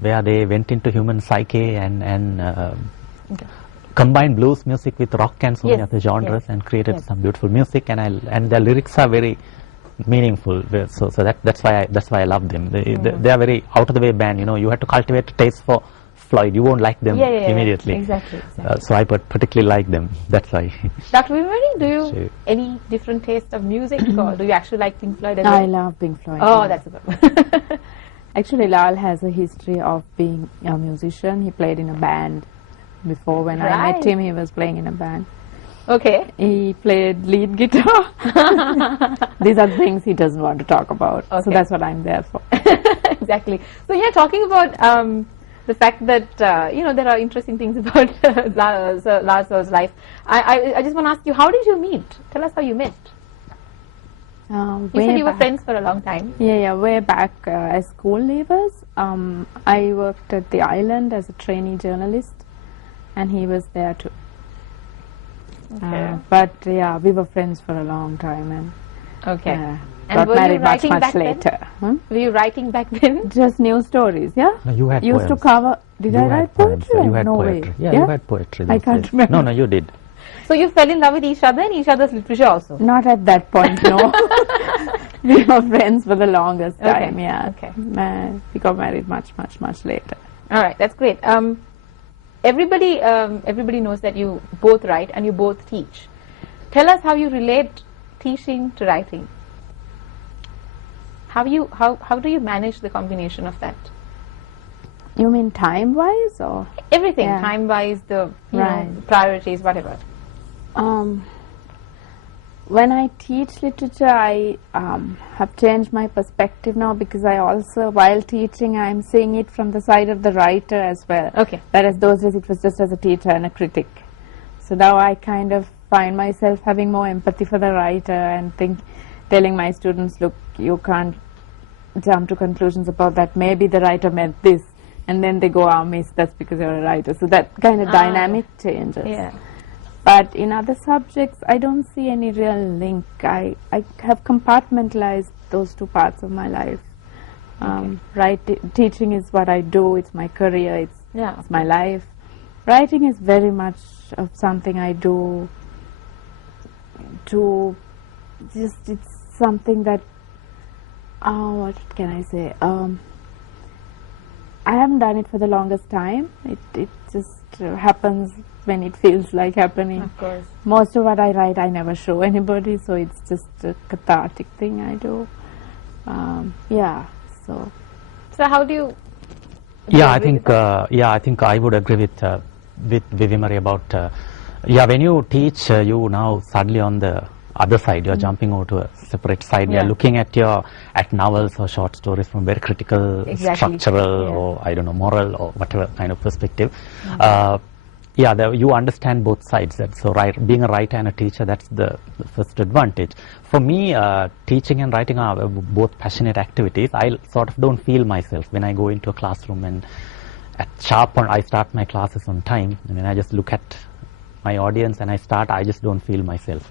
where they went into human psyche and Okay. combined blues music with rock and so many Yes, other genres yes, and created yes. some beautiful music, and their lyrics are very meaningful. So that's why I love them. They are very out of the way band. You have to cultivate a taste for Floyd. You won't like them immediately. Exactly. So I particularly like them. That's why. Dr. Vimari, do you Sure. any different taste of music, or do you actually like Pink Floyd as well? I love Pink Floyd. Oh, yeah. that's good. Actually, Lal has a history of being a musician. He played in a band before. When I Right. met him, he was playing in a band. Okay. He played lead guitar. These are things he doesn't want to talk about. So Okay. that's what I'm there for. Exactly. So yeah, talking about the fact that there are interesting things about Lal's life. I just want to ask you, how did you meet? Tell us how you met. You said you were friends for a long time. Yeah, way back as school leavers. I worked at the island as a trainee journalist, and he was there too. Okay. But yeah, we were friends for a long time, and Okay. And got were you married much writing back then? later. Hmm? Were you writing back then? Just news stories, yeah. No, you had Used to poems. cover. Did You I had write poems. poetry? You had No poetry. way. Yeah, you had poetry. I those can't days. remember. No, you did. So you fell in love with each other and each other's literature also. Not at that point, no. We were friends for the longest Okay, time. Yeah. okay. We got married much later. All right, that's great. Everybody knows that you both write and you both teach. Tell us how you relate teaching to writing. How do you manage the combination of that? You mean time-wise, or? Everything, Yeah. time-wise, the Right. priorities, whatever. When I teach literature, I have changed my perspective now, because I also, while teaching, I'm seeing it from the side of the writer as well. Okay. Whereas those days it was just as a teacher and a critic. So now I kind of find myself having more empathy for the writer and telling my students, look, you can't jump to conclusions about that. Maybe the writer meant this. And then they go, miss, that's because you're a writer. So that kind of dynamic changes. Yeah. But in other subjects, I don't see any real link. I have compartmentalized those two parts of my life. Teaching is what I do. It's my career. It's my life. Writing is very much of something I do to it's something that, what can I say? I haven't done it for the longest time. It just happens when it feels like happening. Of course. Most of what I write, I never show anybody, so it's just a cathartic thing I do. So how do you? Yeah, I think I would agree with Vivimari about when you teach, you now suddenly on the other side, you're jumping over to a separate side. Yeah. You're looking at novels or short stories from very critical, structural, or I don't know, moral or whatever kind of perspective. You understand both sides. So being a writer and a teacher, that's the first advantage. For me, teaching and writing are both passionate activities. I sort of don't feel myself when I go into a classroom, and at sharp point I start my classes on time. I mean, I just look at my audience and I just don't feel myself.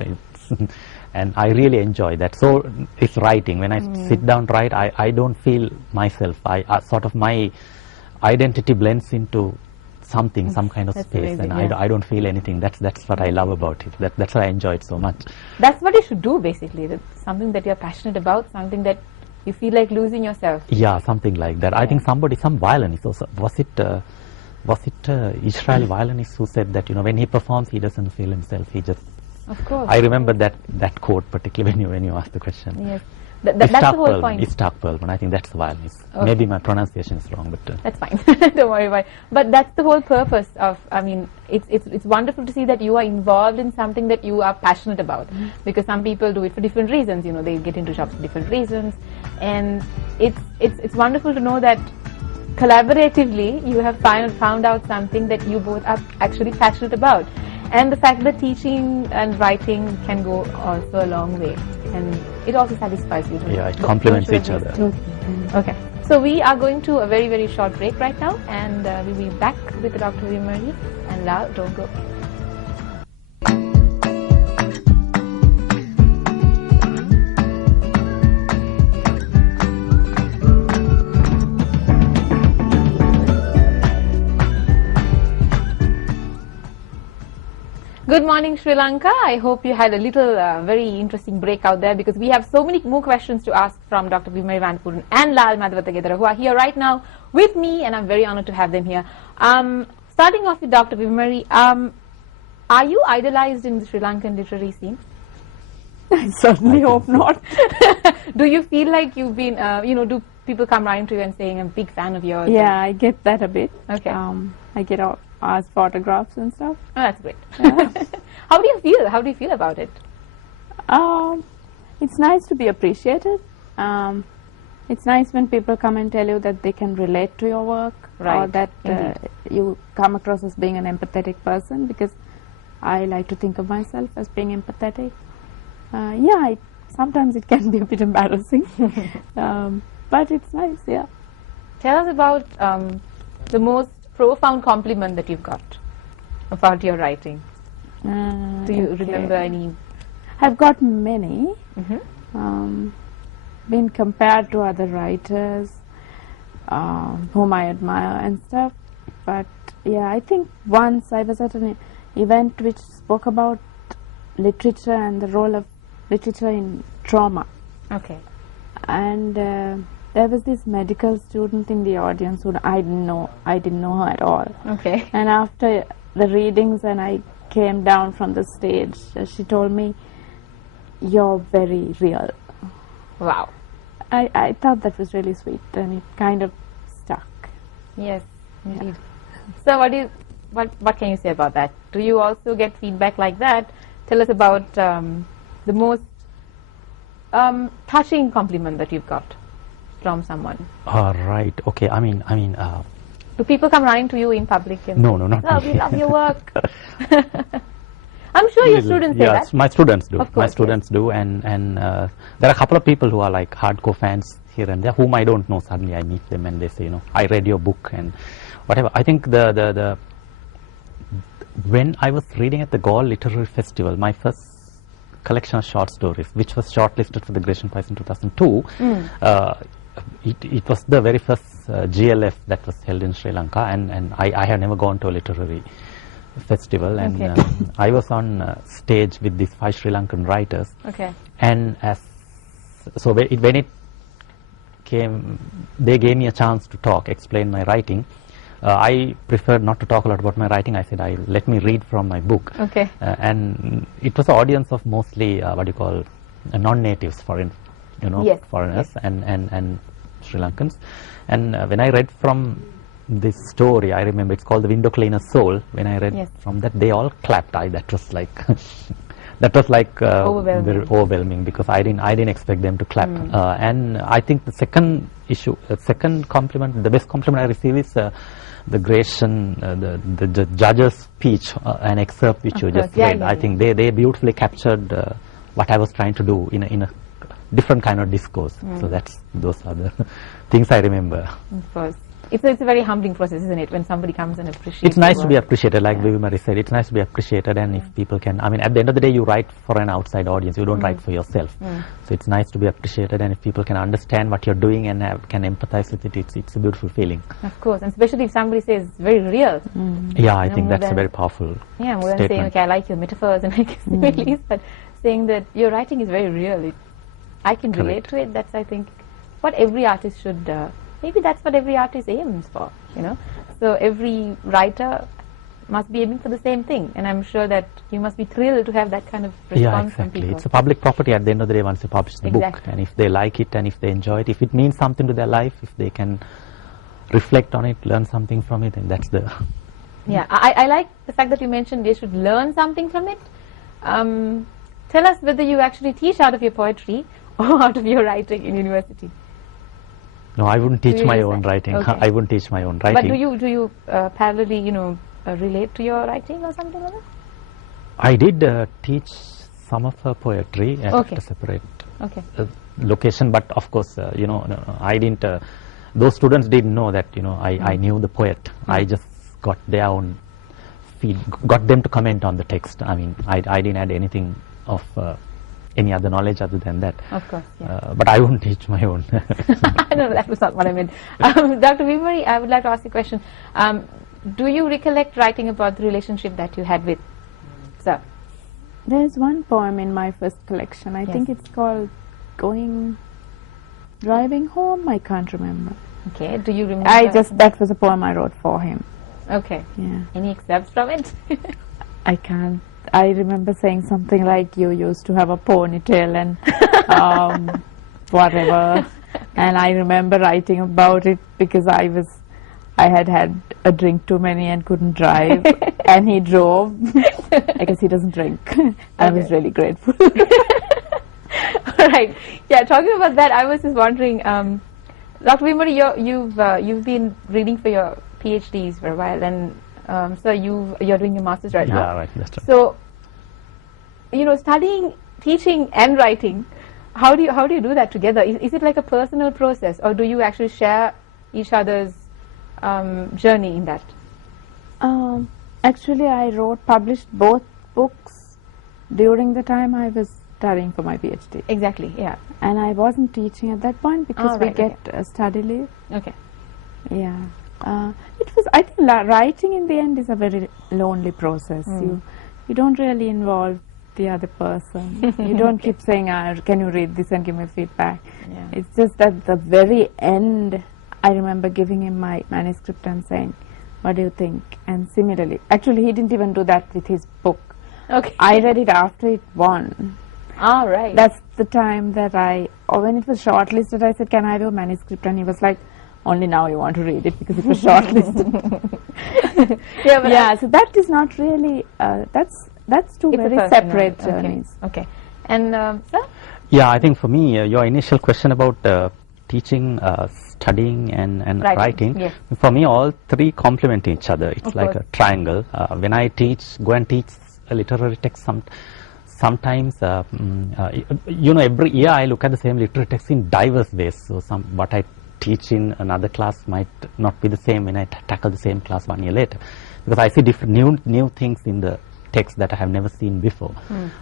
And I really enjoy that. So it's writing. When I sit down to write, I don't feel myself. Sort of my identity blends into something, some kind of That's space, amazing, and yeah. I don't feel anything. That's what I love about it. That's why I enjoy it so much. That's what you should do, basically. That's something that you're passionate about, something that you feel like losing yourself. Yeah, something like that. I think some violinist also, was it Israeli violinist who said that, when he performs, he doesn't feel himself. He just. Of course. I remember that quote particularly when you asked the question. Yes. That's the whole point. Ishtar Perlman. I think that's the violinist. Okay. Maybe my pronunciation is wrong, but That's fine. Don't worry about it. But that's the whole purpose of, it's wonderful to see that you are involved in something that you are passionate about. Because some people do it for different reasons. They get into jobs for different reasons. And it's wonderful to know that collaboratively you have found out something that you both are actually passionate about. And the fact that teaching and writing can go also a long way. And it also satisfies you. it complements each other. Okay. So we are going to a very, very short break right now, and we'll be back with Dr. Vimari and Lal. Don't go. Good morning, Sri Lanka. I hope you had a little very interesting break out there, because we have so many more questions to ask from Dr. Vimari Vanpuran and Lal Madhavatagedara, who are here right now with me, and I'm very honored to have them here. Starting off with Dr. Vimari, are you idolized in the Sri Lankan literary scene? I certainly hope not. Do you feel like you've been, do people come running to you and saying, I'm a big fan of yours? Yeah, I get that a bit. Okay. I get asked photographs and stuff. Oh, that's great. Yeah. How do you feel? How do you feel about it? It's nice to be appreciated. It's nice when people come and tell you that they can relate to your work, Right. or that you come across as being an empathetic person, because I like to think of myself as being empathetic. Sometimes it can be a bit embarrassing, but it's nice, yeah. Tell us about the most profound compliment that you've got about your writing. Do you remember any? I've got many. Mm-hmm. Been compared to other writers whom I admire and stuff. But yeah, I think once I was at an event which spoke about literature and the role of literature in trauma. Okay. And there was this medical student in the audience who I didn't know her at all. Okay. And after the readings and I came down from the stage, she told me, "You're very real." Wow. I thought that was really sweet, and it kind of stuck. Yes, indeed. So what can you say about that? Do you also get feedback like that? Tell us about the most touching compliment that you've got from someone. Right. Okay. I mean. Do people come running to you in public and No, not "Oh, me. we love your work"? I'm sure your students say that. My students do. Of course, My students do, and there are a couple of people who are like hardcore fans here and there, whom I don't know. Suddenly I meet them and they say, I read your book and whatever. I think the when I was reading at the Gaul Literary Festival, my first collection of short stories, which was shortlisted for the Gresham Prize in 2002, it was the very first GLF that was held in Sri Lanka, and I had never gone to a literary festival, and Okay. I was on stage with these 5 Sri Lankan writers, Okay. and when it came, they gave me a chance to talk, explain my writing. I preferred not to talk a lot about my writing. I said, let me read from my book. Okay. And it was an audience of mostly non-natives, Yes, foreigners and Sri Lankans. And when I read from this story, I remember it's called The Window Cleaner's Soul. When I read Yes. from that, they all clapped. That was like Overwhelming. very overwhelming, because I didn't expect them to clap. And I think the second compliment, the best compliment I received is the Gresham, the judge's speech, an excerpt which you just read. I think they beautifully captured what I was trying to do in a different kind of discourse. So those are the things I remember. Of course. It's a very humbling process, isn't it, when somebody comes and appreciates It's nice your to be work. appreciated, like Vivimari said. It's nice to be appreciated, and if people can, at the end of the day, you write for an outside audience. You don't write for yourself. So it's nice to be appreciated, and if people can understand what you're doing and can empathize with it, it's a beautiful feeling. Of course, and especially if somebody says it's very real. Yeah, I think more that's a than- very powerful Yeah, more than saying, statement. okay, I like your metaphors and like similes, but saying that your writing is very real. I can relate Correct. to it. That's, I think, what every artist should, maybe that's what every artist aims for, So every writer must be aiming for the same thing, and I'm sure that you must be thrilled to have that kind of response Yeah, from exactly. people. It's a public property at the end of the day once you publish the book. Exactly. And if they like it and if they enjoy it, if it means something to their life, if they can reflect on it, learn something from it, then that's the... Yeah, I like the fact that you mentioned they should learn something from it. Tell us whether you actually teach out of your poetry or out of your writing in university. No, I wouldn't Do teach you my use own that? writing. Okay. I wouldn't teach my own writing. But do you parallelly, relate to your writing or something like that? I did teach some of her poetry at Okay. a separate Okay. location, but of course, I didn't. Those students didn't know that I knew the poet. I just got their own feed, got them to comment on the text. I didn't add anything of any other knowledge other than that. Of course, yeah. But I wouldn't teach my own. No, that was not what I meant. Dr. Vimari, I would like to ask you a question. Do you recollect writing about the relationship that you had with sir? There's one poem in my first collection. I think it's called Driving Home. I can't remember. Okay, do you remember? That was a poem I wrote for him. Okay. Yeah. Any excerpts from it? I can't. I remember saying something like, you used to have a ponytail and whatever. And I remember writing about it because I had had a drink too many and couldn't drive. And he drove. I guess he doesn't drink. I was really grateful. All right. Yeah, talking about that, I was just wondering, Dr. Vimuri, you've been reading for your PhDs for a while, and so you're doing your master's right now. Yeah, right. That's right. So, studying, teaching, and writing, how do you do that together? Is it like a personal process, or do you actually share each other's journey in that? Actually, I published both books during the time I was studying for my PhD. Exactly. Yeah. And I wasn't teaching at that point because we get study leave. Okay. Yeah. It was. I think writing in the end is a very lonely process. You don't really involve the other person. You don't keep saying, "Can you read this and give me feedback?" Yeah. It's just at the very end, I remember giving him my manuscript and saying, "What do you think?" And similarly, actually, he didn't even do that with his book. Okay. I read it after it won. All right. That's the time that when it was shortlisted, I said, "Can I have your manuscript?" And he was like, "Only now you want to read it because it was shortlisted." So that is not really, that's two very separate journeys. Okay. And, sir? Yeah, I think for me, your initial question about teaching, studying, and writing, for me, all three complement each other. It's like a triangle. When I go and teach a literary text, sometimes, every year I look at the same literary text in diverse ways. So what I teach in another class might not be the same when I tackle the same class 1 year later, because I see different new things in the text that I have never seen before.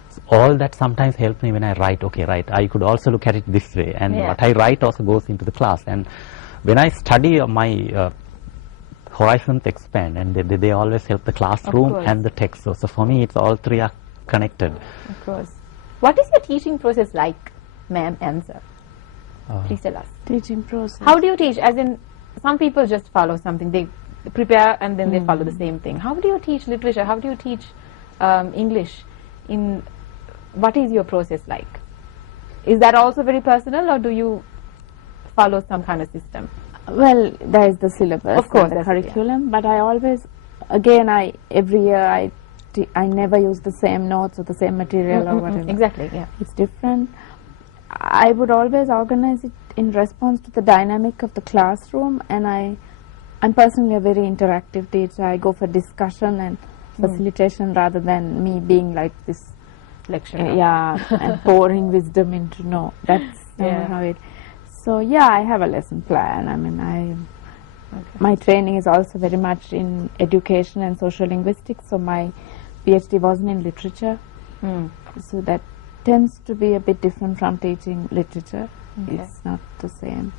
So all that sometimes helps me when I write. Okay, right, I could also look at it this way, and what I write also goes into the class. And when I study, my horizons expand, and they always help the classroom and the text. So for me, it's all three are connected. Of course. What is your teaching process like, ma'am and sir? Please tell us. Teaching process. How do you teach? As in, some people just follow something. They prepare and then they follow the same thing. How do you teach literature? How do you teach English? What is your process like? Is that also very personal, or do you follow some kind of system? Well, there is the syllabus, of course, the curriculum, but I always, every year I never use the same notes or the same material or whatever. Exactly, yeah. It's different. I would always organize it in response to the dynamic of the classroom, and I'm personally a very interactive teacher. I go for discussion and facilitation rather than me being like this lecturer. And pouring wisdom into that's not how it. So I have a lesson plan. I mean, my training is also very much in education and social linguistics. So my PhD wasn't in literature, so that tends to be a bit different from teaching literature. It's not the same.